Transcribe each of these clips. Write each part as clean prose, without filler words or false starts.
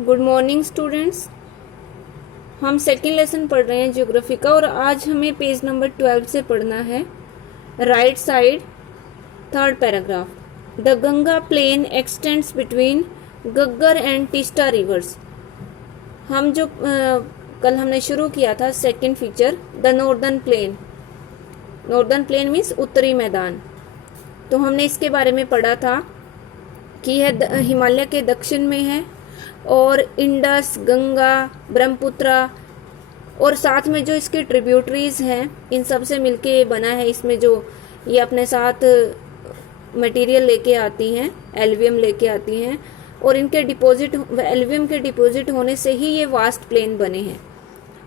Good morning students. हम second lesson पढ़ रहे हैं ज्योग्राफी का और आज हमें पेज नंबर 12 से पढ़ना है। Right side third paragraph. The Ganga plain extends between Ghaggar and Teesta rivers. हम जो कल हमने शुरू किया था second feature the northern plain. Northern plain means उत्तरी मैदान। तो हमने इसके बारे में पढ़ा था कि यह हिमालय के दक्षिण में है और इंडस, गंगा, ब्रह्मपुत्र और साथ में जो इसके ट्रिब्यूटरीज हैं इन सब से मिलके ये बना है। इसमें जो ये अपने साथ मटेरियल लेके आती हैं, एल्वियम लेके आती हैं और इनके डिपॉजिट, एल्वियम के डिपॉजिट होने से ही ये वास्ट प्लेन बने हैं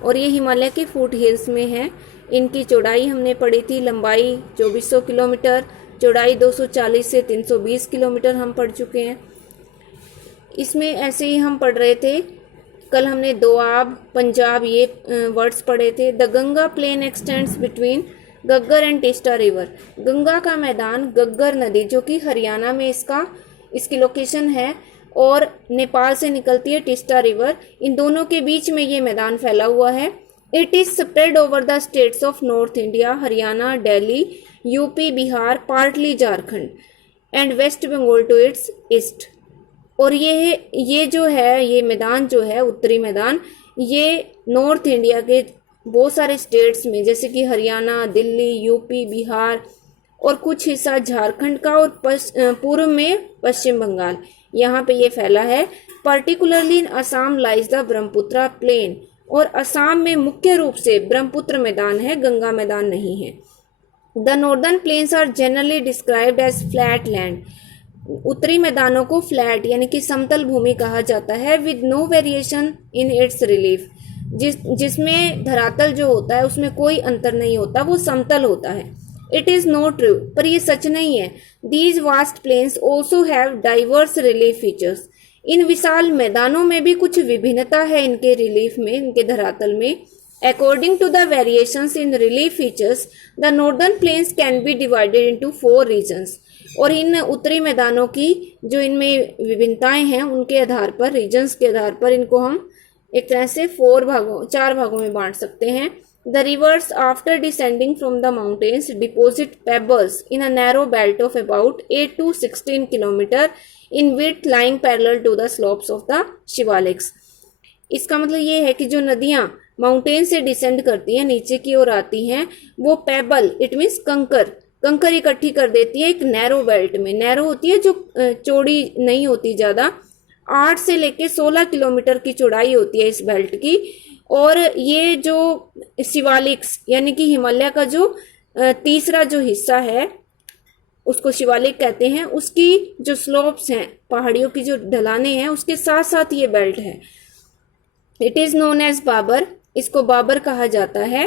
और ये हिमालय के फुट हिल्स में है। इनकी चौड़ाई हमने पढ़ी थी, लंबाई 2400 किलोमीटर, चौड़ाई 240 से 320 किलोमीटर हम पढ़ चुके हैं। इसमें ऐसे ही हम पढ़ रहे थे, कल हमने दोआब, पंजाब ये वर्ड्स पढ़े थे। The Ganga plain extends between Ghaggar and Teesta river. Ganga का मैदान गग्गर नदी जो कि हरियाणा में इसकी लोकेशन है और नेपाल से निकलती है टीस्टा रिवर, इन दोनों के बीच में ये मैदान फैला हुआ है। It is spread over the states of north India, Haryana, Delhi, UP, Bihar, partly Jharkhand and west Bengal to its east. और ये जो है, ये मैदान जो है उत्तरी मैदान, ये नॉर्थ इंडिया के बहुत सारे स्टेट्स में जैसे कि हरियाणा, दिल्ली, यूपी, बिहार और कुछ हिस्सा झारखंड का और पूर्व में पश्चिम बंगाल, यहाँ पे ये फैला है। Particularly in Assam lies the Brahmaputra plain. और असम में मुख्य रूप से ब्रह्मपुत्र मैदान है, गंगा मैदान नहीं है। The northern plains are generally described as flat land. उत्तरी मैदानों को फ्लैट यानी कि समतल भूमि कहा जाता है। With no variation in its relief, जिसमें धरातल जो होता है उसमें कोई अंतर नहीं होता, वो समतल होता है। इट इज नॉट ट्रू, पर ये सच नहीं है। These vast plains also have diverse relief features. इन विशाल मैदानों में भी कुछ विभिन्नता है इनके रिलीफ में, इनके धरातल में। According to the variations in relief features, the northern plains can be divided into 4 regions. और इन उत्तरी मैदानों की जो इनमें विभिन्नताएं हैं उनके आधार पर, रीजन्स के आधार पर इनको हम एक तरह से 4 भागों में बांट सकते हैं। The rivers after descending from the mountains deposit pebbles in a narrow belt of about 8 to 16 kilometer in width lying parallel to the slopes of the Shivaliks. इसका मतलब ये है कि जो नदियां माउंटेन से डिसेंड करती हैं, नीचे की ओर आती हैं, वो पेबल, इट मीन्स कंकर इकट्ठी कर देती है एक नैरो बेल्ट में। नैरो होती है जो चौड़ी नहीं होती ज़्यादा, 8 से लेके 16 किलोमीटर की चौड़ाई होती है इस बेल्ट की। और ये जो शिवालिक्स यानी कि हिमालय का जो तीसरा जो हिस्सा है उसको शिवालिक कहते हैं, उसकी जो स्लोप्स हैं, पहाड़ियों की जो ढलाने हैं, उसके साथ साथ ये बेल्ट है। It is known as Bhabar, इसको बाबर कहा जाता है।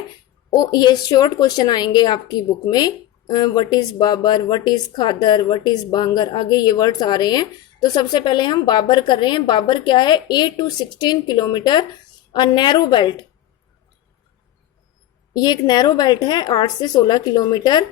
ये शॉर्ट क्वेश्चन आएंगे आपकी बुक में, what is bhabar, what is khadar, what is bangar, आगे ये वर्ड्स आ रहे हैं। तो सबसे पहले हम बाबर कर रहे हैं। बाबर क्या है? 8 to 16 kilometre, a narrow belt. ये एक नैरो बेल्ट है 8 से 16 किलोमीटर,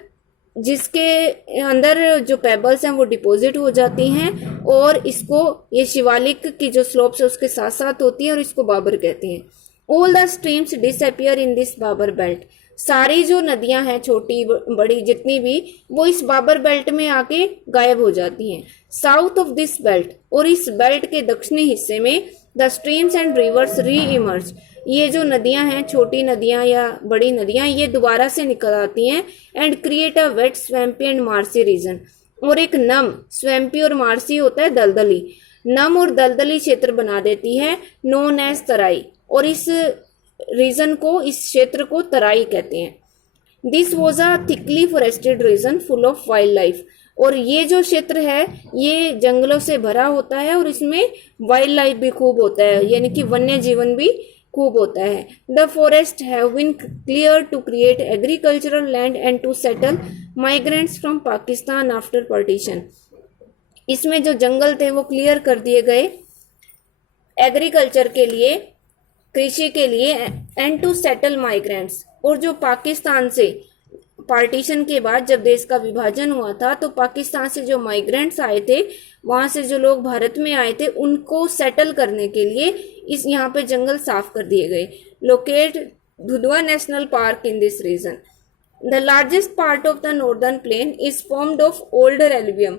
जिसके अंदर जो पेबल्स हैं वो डिपॉजिट हो जाती हैं और इसको, ये शिवालिक की जो स्लोप्स है उसके साथ साथ होती है और इसको बाबर कहते हैं। All the streams disappear in this Bhabar belt. सारी जो नदियां हैं, छोटी बड़ी जितनी भी, वो इस बाबर बेल्ट में आके गायब हो जाती हैं। साउथ ऑफ दिस बेल्ट, और इस बेल्ट के दक्षिणी हिस्से में, द स्ट्रीम्स एंड रिवर्स री इमर्ज। ये जो नदियां हैं, छोटी नदियां या बड़ी नदियां, ये दोबारा से निकल आती हैं and create a wet swampy and marshy region. और एक नम, स्वैम्पी और मार्सी होता है दलदली, नम और दलदली क्षेत्र बना देती है, नोन एज तराई। और इस रीजन को, इस क्षेत्र को तराई कहते हैं। This was a thickly forested region full of wild life. और ये जो क्षेत्र है ये जंगलों से भरा होता है और इसमें वाइल्ड लाइफ भी खूब होता है, यानी कि वन्य जीवन भी खूब होता है। The forest have been clear to create agricultural land and to settle migrants from Pakistan after partition. इसमें जो जंगल थे वो क्लियर कर दिए गए एग्रीकल्चर के लिए, कृषि के लिए, एंड टू सेटल माइग्रेंट्स। और जो पाकिस्तान से पार्टीशन के बाद जब देश का विभाजन हुआ था तो पाकिस्तान से जो माइग्रेंट्स आए थे, वहां से जो लोग भारत में आए थे, उनको सेटल करने के लिए इस यहाँ पे जंगल साफ कर दिए गए। Locate Dudhwa national park in this region. The largest part of the northern plain is formed of older alluvium.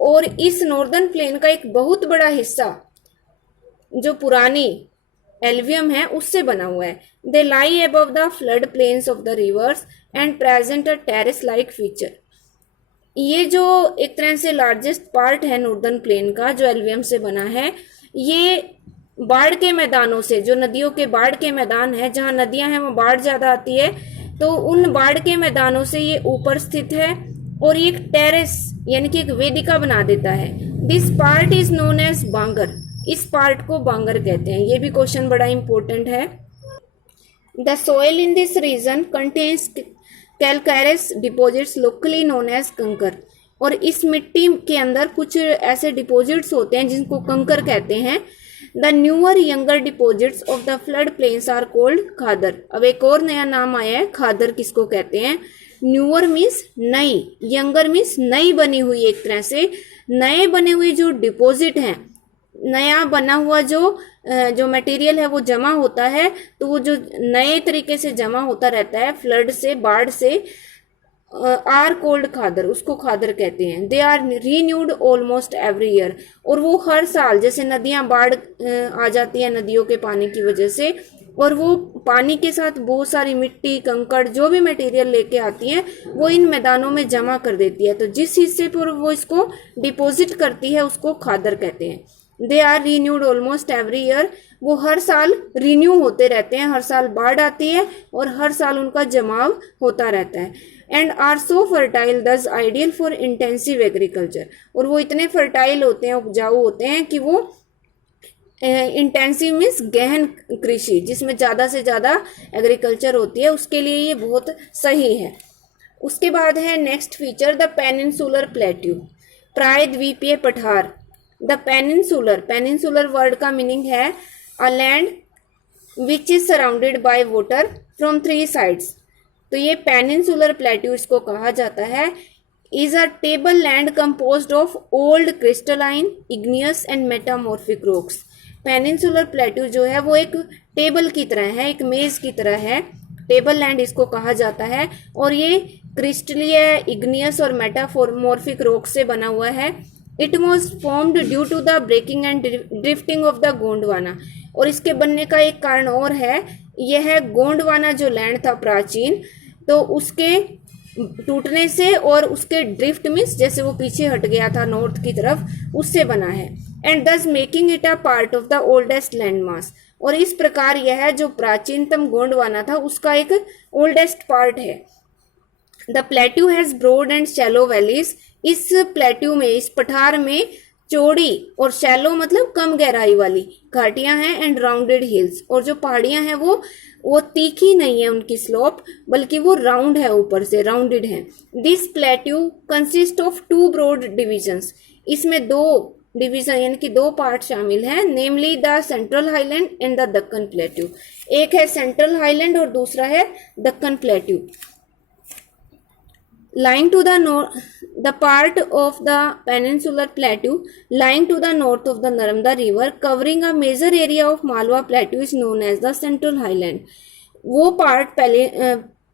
और इस नॉर्दर्न प्लेन का एक बहुत बड़ा हिस्सा जो पुरानी एल्वियम है उससे बना हुआ है। They lie above the flood plains of the rivers and present a terrace like feature. ये जो एक तरह से लार्जेस्ट पार्ट है नॉर्दर्न प्लेन का जो एल्वियम से बना है, ये बाढ़ के मैदानों से, जो नदियों के बाढ़ के मैदान है, जहाँ नदियां हैं वहाँ बाढ़ ज्यादा आती है, तो उन बाढ़ के मैदानों से ये ऊपर स्थित है और ये एक टेरेस यानी कि एक वेदिका बना देता है। This part is known as bangar. इस पार्ट को बांगर कहते हैं। ये भी क्वेश्चन बड़ा इंपॉर्टेंट है। The soil in this region contains calcareous deposits locally known as kankar. और इस मिट्टी के अंदर कुछ ऐसे डिपॉजिट्स होते हैं जिनको कंकर कहते हैं। The newer younger deposits of the flood plains are called khadar. अब एक और नया नाम आया है, खादर किसको कहते हैं? न्यूअर मीन्स नई, यंगर मीन्स नई बनी हुई। एक तरह से नए बने हुए जो डिपॉजिट हैं, नया बना हुआ जो मटेरियल है वो जमा होता है, तो वो जो नए तरीके से जमा होता रहता है फ्लड से, बाढ़ से, आर कोल्ड खादर, उसको खादर कहते हैं। They are renewed almost every year. और वो हर साल, जैसे नदियां बाढ़ आ जाती है नदियों के पानी की वजह से, और वो पानी के साथ बहुत सारी मिट्टी, कंकड़, जो भी मटेरियल लेके आती है वो इन मैदानों में जमा कर देती है। तो जिस हिस्से पर वो इसको डिपॉजिट करती है उसको खादर कहते हैं। They are renewed almost every year. वो हर साल रिन्यू होते रहते हैं, हर साल बाढ़ आती है और हर साल उनका जमाव होता रहता है। एंड आर सो फर्टाइल दस आइडियल फॉर इंटेंसिव एग्रीकल्चर। और वो इतने फर्टाइल होते हैं, उपजाऊ होते हैं कि वो इंटेंसिव मीन्स गहन कृषि, जिसमें ज़्यादा से ज़्यादा एग्रीकल्चर होती है, उसके लिए ये बहुत सही है। उसके बाद है next feature the peninsular plateau, प्रायद्वीपीय पठार। द पेनिनसुलर वर्ड का मीनिंग है a land which is surrounded by water from 3 sides. तो ये पेनिनसुलर प्लेट्यू इसको कहा जाता है। Is a table land composed of old crystalline, igneous and metamorphic rocks. Peninsular plateau जो है वो एक टेबल की तरह है, एक मेज की तरह है, टेबल लैंड इसको कहा जाता है। और ये क्रिस्टलीय, इग्नियस और मेटामॉर्फिक रॉक से बना हुआ है। It was formed due to the breaking and drifting of the Gondwana. और इसके बनने का एक कारण और है, यह है गोंडवाना जो लैंड था प्राचीन, तो उसके टूटने से और उसके ड्रिफ्ट मीन्स जैसे वो पीछे हट गया था नॉर्थ की तरफ, उससे बना है। एंड दस making it a part of the oldest land mass. और इस प्रकार यह जो प्राचीनतम गोंडवाना था उसका एक ओल्डेस्ट पार्ट है। The plateau has broad and shallow valleys. इस प्लेट्यू में, इस पठार में चौड़ी और शैलो मतलब कम गहराई वाली घाटियां हैं, एंड राउंडेड हिल्स। और जो पहाड़ियां हैं वो तीखी नहीं है उनकी स्लोप, बल्कि वो राउंड है, ऊपर से राउंडेड है। This plateau consist of 2 broad divisions. इसमें 2 डिवीजन यानी कि 2 पार्ट शामिल हैं, namely the central highland and the Deccan plateau. एक है सेंट्रल हाईलैंड और दूसरा है Deccan plateau. lying to the north, the part of the peninsular plateau lying to the north of the Narmada river covering a major area of Malwa plateau is known as the central highland। वो part पहले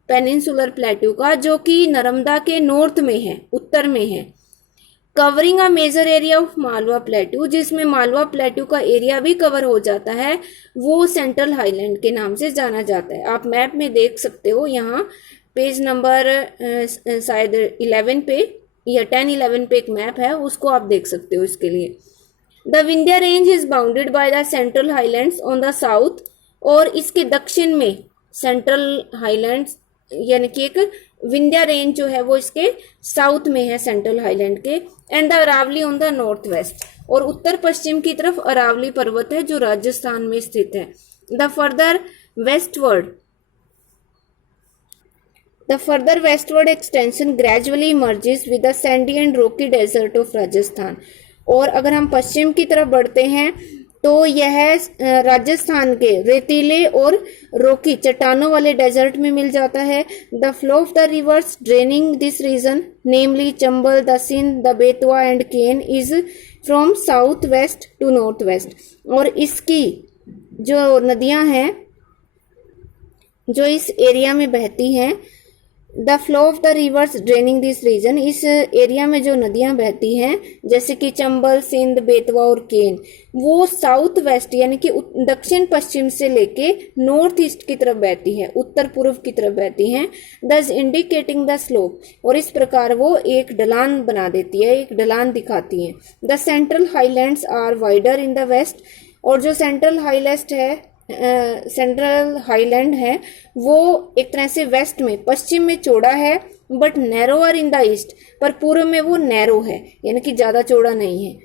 peninsular plateau का जो कि नर्मदा के north में है, उत्तर में है, covering a major area of Malwa plateau, जिसमें मालवा प्लेट्यू का एरिया भी कवर हो जाता है, वो सेंट्रल हाईलैंड के नाम से जाना जाता है। आप मैप में देख सकते हो, यहाँ पेज नंबर शायद 11 पे या 10-11 पे एक मैप है, उसको आप देख सकते हो इसके लिए। The Vindhya range is bounded by the central highlands on the south. और इसके दक्षिण में सेंट्रल हाईलैंड्स यानी कि एक विंध्या रेंज जो है वो इसके साउथ में है सेंट्रल हाईलैंड के। And the Aravalli on the north west. और उत्तर पश्चिम की तरफ अरावली पर्वत है जो राजस्थान में स्थित है। The further westward extension gradually merges with the sandy and rocky desert of Rajasthan. और अगर हम पश्चिम की तरफ बढ़ते हैं तो यह राजस्थान के रेतीले और रोकी चट्टानों वाले डेजर्ट में मिल जाता है। The flow of the rivers draining this region namely Chambal, the Sindh, the Betwa and Ken is from south west to north west. और इसकी जो नदियां हैं जो इस एरिया में बहती हैं, the flow of the rivers draining this region, इस एरिया में जो नदियां बहती हैं जैसे कि चंबल, सिंध, बेतवा और केन, वो साउथ वेस्ट यानी कि दक्षिण पश्चिम से लेके नॉर्थ ईस्ट की तरफ बहती है, उत्तर पूर्व की तरफ बहती हैं। दस इंडिकेटिंग द स्लोप, और इस प्रकार वो एक ढलान बना देती है, एक ढलान दिखाती हैं। The central highlands are wider in the west, और जो सेंट्रल हाईलैंड है वो एक तरह से वेस्ट में, पश्चिम में चौड़ा है, but narrower in the east, पर पूर्व में वो नैरो है यानी कि ज्यादा चौड़ा नहीं है।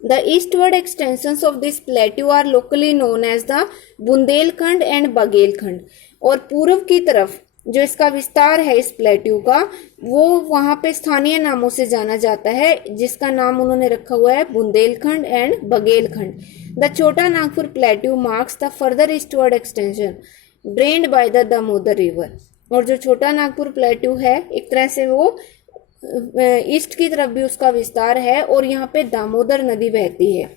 The eastward extensions of this plateau are locally known as the Bundelkhand and Baghelkhand, और पूर्व की तरफ जो इसका विस्तार है इस प्लेट्यू का, वो वहां पे स्थानीय नामों से जाना जाता है, जिसका नाम उन्होंने रखा हुआ है बुंदेलखंड एंड बघेलखंड। द छोटा Nagpur plateau marks the further eastward extension drained by the Damodar river, और जो छोटा नागपुर प्लेट्यू है एक तरह से वो ईस्ट की तरफ भी उसका विस्तार है, और यहाँ पे दामोदर नदी बहती है।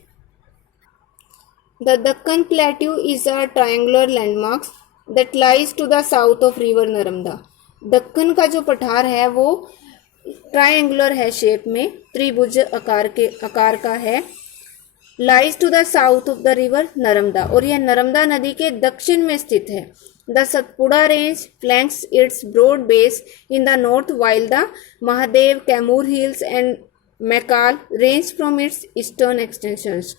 The Deccan plateau is a triangular landmarks that lies to the south of river Narmada. Deccan का जो पठार है वो ट्रायंगुलर है शेप में, त्रिभुज आकार का है। Lies to the south of the river Narmada, और यह नर्मदा नदी के दक्षिण में स्थित है। The Satpura range flanks its broad base in the north while the Mahadev, Kaimur hills and Maikal range from its eastern extensions.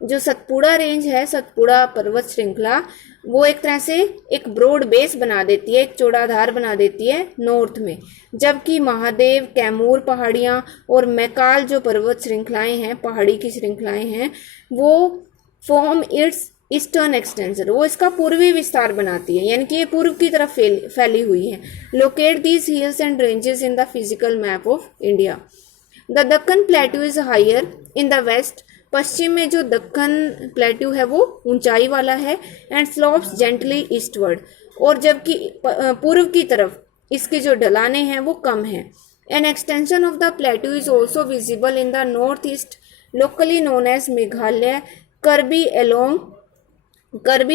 जो सतपुड़ा रेंज है, सतपुड़ा पर्वत श्रृंखला, वो एक तरह से एक ब्रॉड बेस बना देती है, एक चौड़ा आधार बना देती है नॉर्थ में, जबकि महादेव, कैमूर पहाड़ियाँ और मैकाल जो पर्वत श्रृंखलाएं हैं, पहाड़ी की श्रृंखलाएं हैं, वो फॉर्म इट्स ईस्टर्न एक्सटेंशन, वो इसका पूर्वी विस्तार बनाती है, यानी कि ये पूर्व की तरफ फैली हुई है। Locate these hills and ranges in the physical map of India. The Deccan plateau is higher in the west, पश्चिम में जो दक्कन प्लेट्यू है वो ऊंचाई वाला है, एंड स्लोप्स जेंटली ईस्टवर्ड, और जबकि पूर्व की तरफ इसकी जो ढलानें हैं वो कम है। An extension of the plateau is also visible in the north east locally known as Meghalaya, Karbi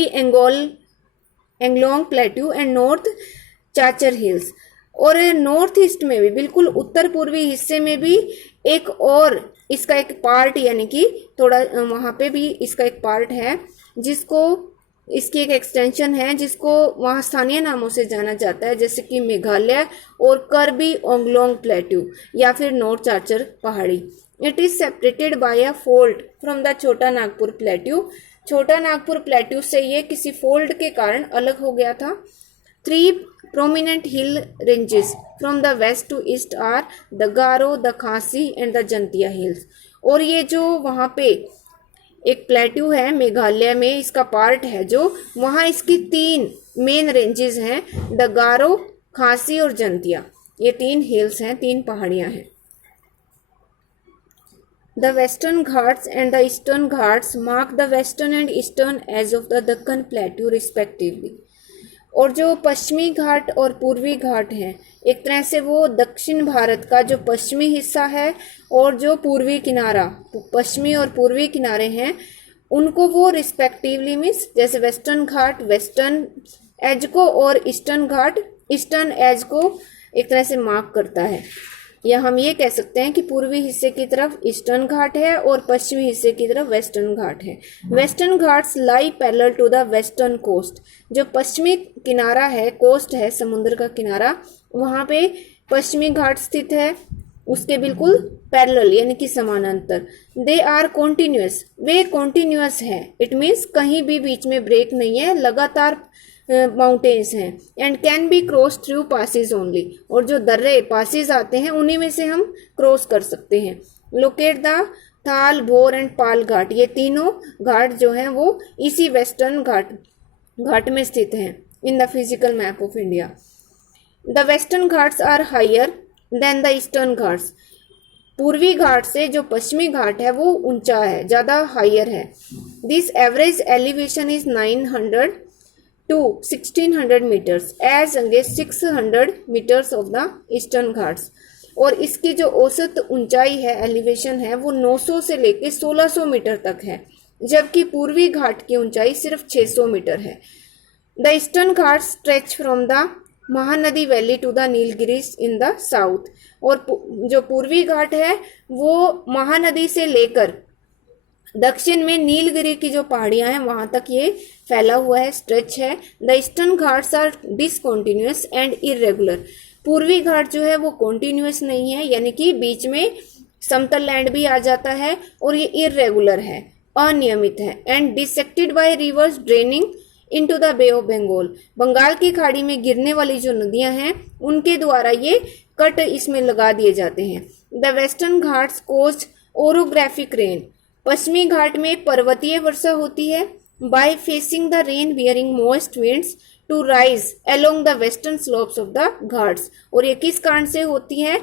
Anglong plateau and north Cachar hills. और नॉर्थ ईस्ट में भी, बिल्कुल उत्तर पूर्वी हिस्से में भी एक और इसका एक पार्ट, यानी कि थोड़ा वहां पे भी इसका एक पार्ट है, जिसको इसकी एक एक्सटेंशन है जिसको वहां स्थानीय नामों से जाना जाता है, जैसे कि मेघालय और कर्बी एंगलोंग प्लेट्यू या फिर नॉर्थ चाचर पहाड़ी। It is separated by a fold from the छोटा नागपुर प्लेट्यू, छोटा नागपुर प्लेट्यू से ये किसी फोल्ड के कारण अलग हो गया था। 3 prominent hill ranges from the west to east are the Garo, the Khasi and the Jantia hills। और ये जो वहाँ पे एक प्लेट्यू है मेघालय में, इसका पार्ट है जो वहाँ, इसकी 3 मेन रेंजेस हैं, द गारो, खासी और जंतिया। ये 3 हिल्स हैं, 3 पहाड़ियाँ हैं। The Western Ghats and the Eastern Ghats mark the western and eastern edge of the Deccan plateau respectively. और जो पश्चिमी घाट और पूर्वी घाट हैं, एक तरह से वो दक्षिण भारत का जो पश्चिमी हिस्सा है और जो पूर्वी किनारा, पश्चिमी और पूर्वी किनारे हैं, उनको वो रिस्पेक्टिवली मीन्स जैसे वेस्टर्न घाट वेस्टर्न एज को और ईस्टर्न घाट ईस्टर्न एज को एक तरह से मार्क करता है। या हम ये कह सकते हैं कि पूर्वी हिस्से की तरफ ईस्टर्न घाट है और पश्चिमी हिस्से की तरफ वेस्टर्न घाट है। Western Ghats lie parallel to the western coast, जो पश्चिमी किनारा है, कोस्ट है, समुद्र का किनारा, वहाँ पे पश्चिमी घाट स्थित है, उसके बिल्कुल पैरेलल यानी कि समानांतर। दे आर कॉन्टिन्यूअस, वे कॉन्टिन्यूअस है, इट मीन्स कहीं भी बीच में ब्रेक नहीं है, लगातार माउंटेन्स हैं। And can be cross through passes only, और जो दर्रे पासिस आते हैं उन्हीं में से हम क्रॉस कर सकते हैं। लोकेट द थाल, भोर एंड पाल घाट, ये तीनों घाट जो हैं वो इसी वेस्टर्न घाट में स्थित हैं in the physical map of India. The Western Ghats are higher than the Eastern Ghats, पूर्वी घाट से जो पश्चिमी घाट है वो ऊंचा है, ज्यादा हायर है। This average elevation is 900 to 1600 meters as against 600 meters of the eastern Ghats. और इसकी जो औसत ऊंचाई है, एलिवेशन है, वो 900 से लेके 1600 मीटर तक है, जबकि पूर्वी घाट की ऊंचाई सिर्फ 600 मीटर है। The Eastern Ghats stretch from the Mahanadi valley to the Nilgiris in the south. और जो पूर्वी घाट है वो महानदी से लेकर दक्षिण में नीलगिरी की जो पहाड़ियां हैं वहां तक ये फैला हुआ है, स्ट्रेच है। The Eastern Ghats are discontinuous and irregular. पूर्वी घाट जो है वो कॉन्टिन्यूअस नहीं है, यानी कि बीच में समतल लैंड भी आ जाता है, और ये इरेगुलर है, अनियमित है। And dissected by rivers draining into the Bay of Bengal. Bengal की खाड़ी में गिरने वाली जो नदियां हैं उनके द्वारा ये कट इसमें लगा दिए जाते हैं। The Western Ghats coast orographic rain. पश्चिमी घाट में पर्वतीय वर्षा होती है। By facing the rain bearing most winds to rise along the western slopes of the Ghats. और ये किस कारण से होती है?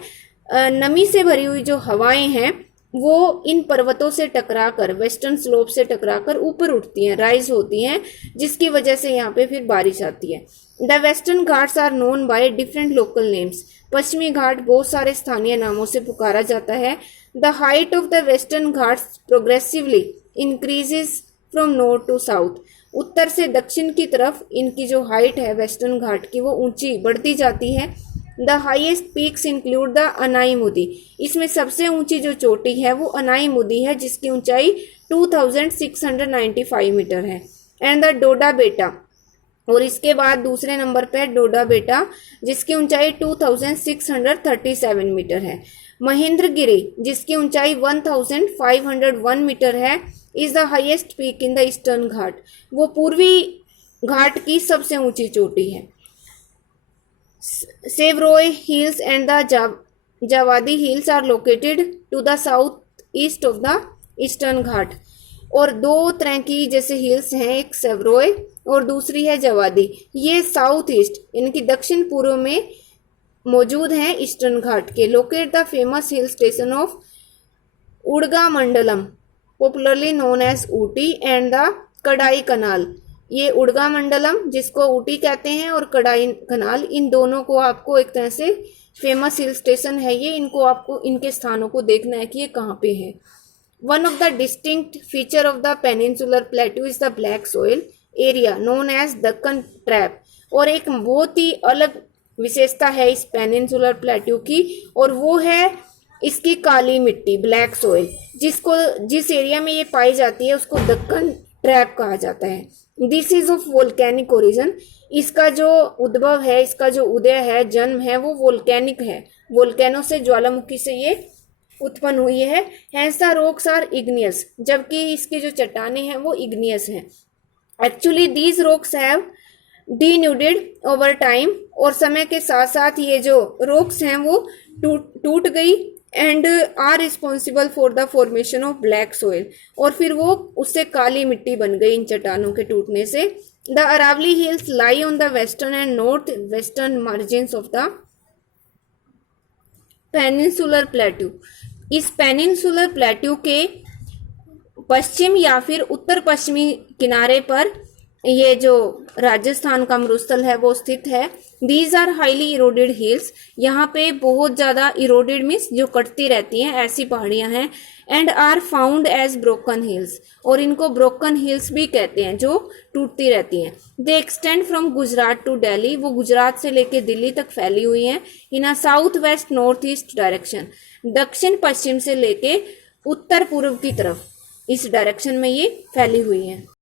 नमी से भरी हुई जो हवाएं हैं वो इन पर्वतों से टकराकर, वेस्टर्न स्लोप से टकराकर ऊपर उठती हैं, राइज होती हैं, जिसकी वजह से यहाँ पे फिर बारिश आती है। The Western Ghats are known by different local names. पश्चिमी घाट बहुत सारे स्थानीय नामों से पुकारा जाता है। The height of the Western Ghats progressively increases from north to south. उत्तर से दक्षिण की तरफ इनकी जो हाइट है वेस्टर्न घाट की वो ऊंची बढ़ती जाती है। The highest peaks include the Anaimudi. इसमें सबसे ऊंची जो चोटी है वो अनाईमुदी है, जिसकी ऊंचाई 2695 मीटर है। एंड द डोडा बेटा, और इसके बाद दूसरे नंबर पे डोडा बेटा, जिसकी ऊंचाई 2637 मीटर है। महेंद्रगिरी, जिसकी ऊंचाई 1501 मीटर है, is the highest peak in the Eastern Ghat. वो पूर्वी घाट की सबसे ऊंची चोटी है। Shevaroy hills and the Javadi hills are located to the south east of the Eastern Ghat. और दो तरह की जैसे हिल्स हैं, एक सेवरोय और दूसरी है जवादी। ये साउथ ईस्ट यानी कि दक्षिण पूर्व में मौजूद हैं ईस्टर्न घाट के। Locate the famous hill station of Udagamandalam, popularly known as Ooty, and the Kodaikanal. ये उड़गामंडलम, जिसको ऊटी कहते हैं, और कड़ाई कनाल, इन दोनों को आपको एक तरह से फेमस हिल स्टेशन है ये, इनको आपको इनके स्थानों को देखना है कि ये कहाँ पे है। One of the distinct feature of the peninsular plateau is the black soil area known as Deccan trap. और एक बहुत ही अलग विशेषता है इस पेनिनसुलर प्लेट्यू की, और वो है इसकी काली मिट्टी, ब्लैक सोइल, जिस एरिया में ये पाई जाती है उसको दक्कन ट्रैप कहा जाता है। This is of volcanic origin. इसका जो उद्भव है, इसका जो उदय है, जन्म है, वो वोल्केनिक है। वोल्केनो से, ज्वालामुखी से ये उत्पन्न हुई है। Hence the rocks are igneous, जबकि इसकी जो चट्टानें हैं वो इग्नियस हैं। Actually these rocks have denuded over time, और समय के साथ साथ ये जो रॉक्स हैं वो टूट गई, and are responsible for the formation of black soil, और फिर वो उससे काली मिट्टी बन गई इन चट्टानों के टूटने से। The Aravalli hills lie on the western and north western margins of the peninsular plateau. इस पेनिनसुलर प्लेट्यू के पश्चिम या फिर उत्तर पश्चिमी किनारे पर ये जो राजस्थान का मरुस्थल है वो स्थित है। These are highly eroded hills. यहाँ पे बहुत ज्यादा इरोडेड मीन्स जो कटती रहती हैं, ऐसी पहाड़ियां हैं। And are found as broken hills, और इनको ब्रोकन हिल्स भी कहते हैं, जो टूटती रहती हैं। They extend from Gujarat to Delhi. वो गुजरात से लेके दिल्ली तक फैली हुई हैं। In a south west north east direction, दक्षिण पश्चिम से लेके उत्तर पूर्व की तरफ, इस डायरेक्शन में ये फैली हुई हैं।